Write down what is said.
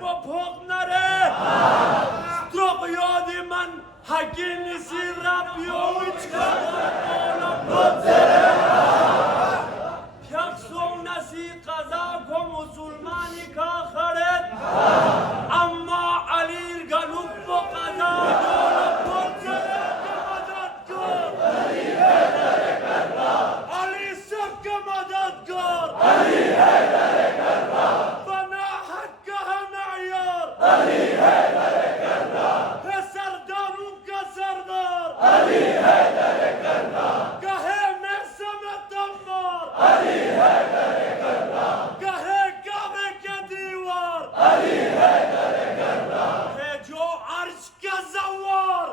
پپوق نره ستروق یادی من حقی نیسی رابیویچ کردن پیاکسون نسی قضا کو مسلمانی کا خرد اما علیر گلوب و قضا دولت پرزره مدد کن علی سب مدد کن بنا حقه معیار سردارون کا سردار گهه مرسم دنبار گهه گامه که دیوار جو عرش که زوار